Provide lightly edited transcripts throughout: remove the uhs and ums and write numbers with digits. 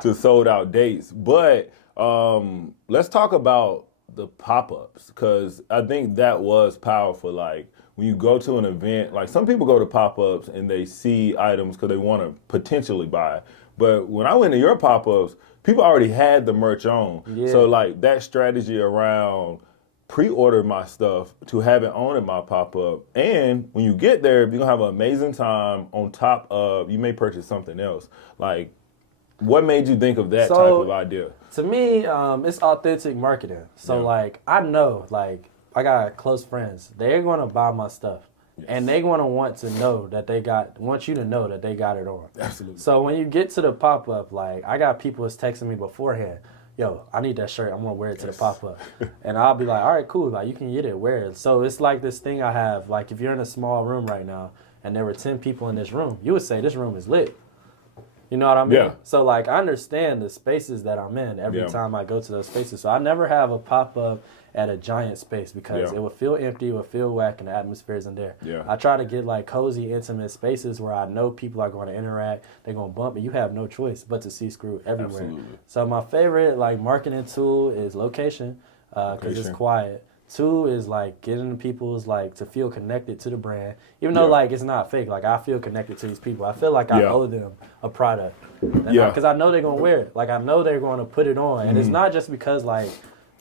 to sold out dates. But let's talk about the pop-ups, because I think that was powerful. Like when you go to an event, like some people go to pop-ups and they see items because they want to potentially buy. But when I went to your pop-ups, people already had the merch on. Yeah. So like that strategy around pre-order my stuff to have it on at my pop-up. And when you get there, you're going to have an amazing time on top of, you may purchase something else. Like, what made you think of that type of idea? To me, it's authentic marketing. So like, I know, like, I got close friends. They're going to buy my stuff. Yes. And they're going to want you to know that they got it on. Absolutely. So when you get to the pop-up, like, I got people that's texting me beforehand, yo, I need that shirt. I'm going to wear it to the pop-up. And I'll be like, all right, cool. Like, you can get it, wear it. So it's like this thing I have. Like, if you're in a small room right now and there were 10 people in this room, you would say this room is lit. You know what I mean? Yeah. So, like, I understand the spaces that I'm in every time I go to those spaces. So I never have a pop-up at a giant space because it would feel empty, it would feel whack, and the atmosphere isn't there. Yeah. I try to get, like, cozy, intimate spaces where I know people are going to interact, they're going to bump, and you have no choice but to see Skrewhed everywhere. Absolutely. So my favorite, like, marketing tool is location because it's quiet. 2 is, like, getting people's, like, to feel connected to the brand. Even though, like, it's not fake. Like, I feel connected to these people. I feel like I owe them a product. Because I know they're going to wear it. Like, I know they're going to put it on. And it's not just because, like,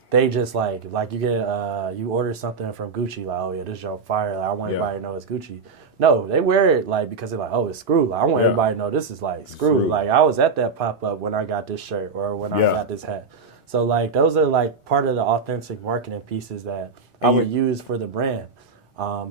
they just, like you get, you order something from Gucci, like, oh, yeah, this is your fire. Like, I want everybody to know it's Gucci. No, they wear it, like, because they're like, oh, it's Skrewhed. Like, I want everybody to know this is, like, Skrewhed. Like, I was at that pop-up when I got this shirt or when I got this hat. So, like, those are, like, part of the authentic marketing pieces that I would use for the brand.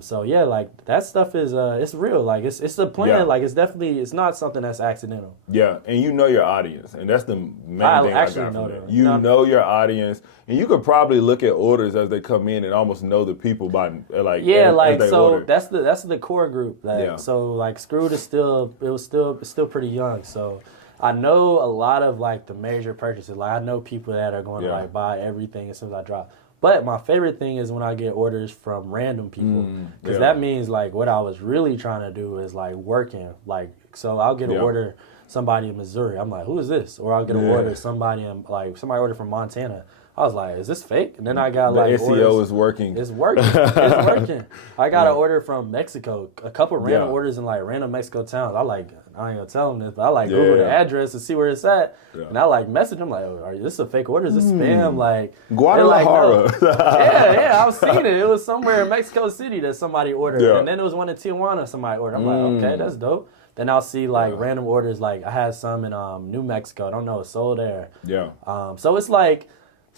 So, yeah, like, that stuff is, it's real. Like, it's a plan. Yeah. Like, it's not something that's accidental. Yeah, and you know your audience, and that's the main thing I got from it. You know your audience, and you could probably look at orders as they come in and almost know the people by, like, as so order. that's the core group. Like, so, like, Skrewhed is still pretty young, so I know a lot of, like, the major purchases. Like, I know people that are going to, like, buy everything as soon as I drop. But my favorite thing is when I get orders from random people. Because that means, like, what I was really trying to do is, like, working. Like, so I'll get an order, somebody in Missouri. I'm like, who is this? Or I'll get an order, somebody ordered from Montana. I was like, is this fake? And then I got, like, the SEO is working. It's working. It's working. I got an order from Mexico, a couple random orders in, like, random Mexico towns. I ain't gonna tell them this, but I, like, Google the address to see where it's at. And I, like, message them, like, oh, this is a fake order? Is this spam? Like, Guadalajara. Like, no. yeah, I've seen it. It was somewhere in Mexico City that somebody ordered. And then there was one in Tijuana somebody ordered. I'm like, okay, that's dope. Then I'll see, like, random orders. Like, I had some in New Mexico. I don't know, it's sold there. Yeah. So it's like,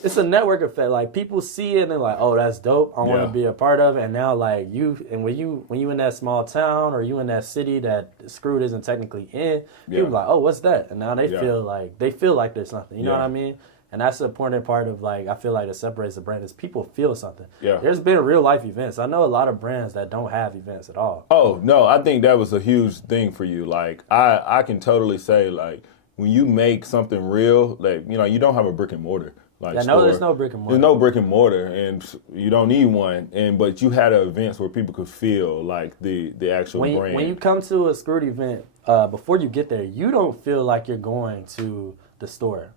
it's a network effect. Like, people see it and they're like, oh, that's dope. I want to be a part of it. And now, like, when you in that small town or you in that city that Skrewhed isn't technically in, people are like, oh, what's that? And now they feel like there's something. You know what I mean? And that's the important part of, like, I feel like that separates the brand is people feel something. Yeah. There's been real life events. I know a lot of brands that don't have events at all. Oh, no, I think that was a huge thing for you. Like, I can totally say, like, when you make something real, like, you know, you don't have a brick and mortar. Like, there's no brick and mortar. There's no brick and mortar, and you don't need one. But you had events where people could feel like the actual brand. When you come to a Skrewhed event, before you get there, you don't feel like you're going to the store.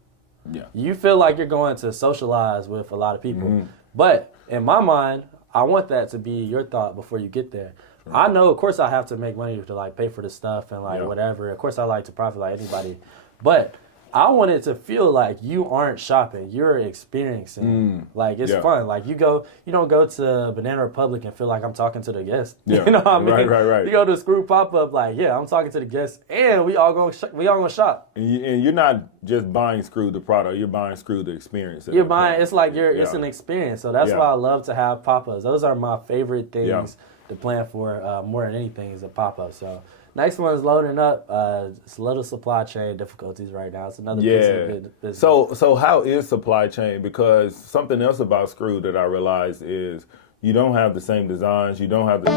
Yeah. You feel like you're going to socialize with a lot of people. But in my mind, I want that to be your thought before you get there. I know, of course, I have to make money to, like, pay for the stuff and, like, whatever. Of course, I like to profit like anybody, but I want it to feel like you aren't shopping, you're experiencing. Like, it's fun. Like, you don't go to Banana Republic and feel like I'm talking to the guests. You know what I mean? Right. You go to a Skrewhed pop-up, like, I'm talking to the guests, and we all gonna shop. And you're not just buying Skrewhed the product, you're buying Skrewhed the experience. You're buying, it's like it's an experience. So that's why I love to have pop-ups. Those are my favorite things to plan for more than anything is a pop-up. So next one's loading up. It's a little supply chain difficulties right now. It's another piece of business. So how is supply chain? Because something else about Skrewhed that I realized is you don't have the same designs. You don't have the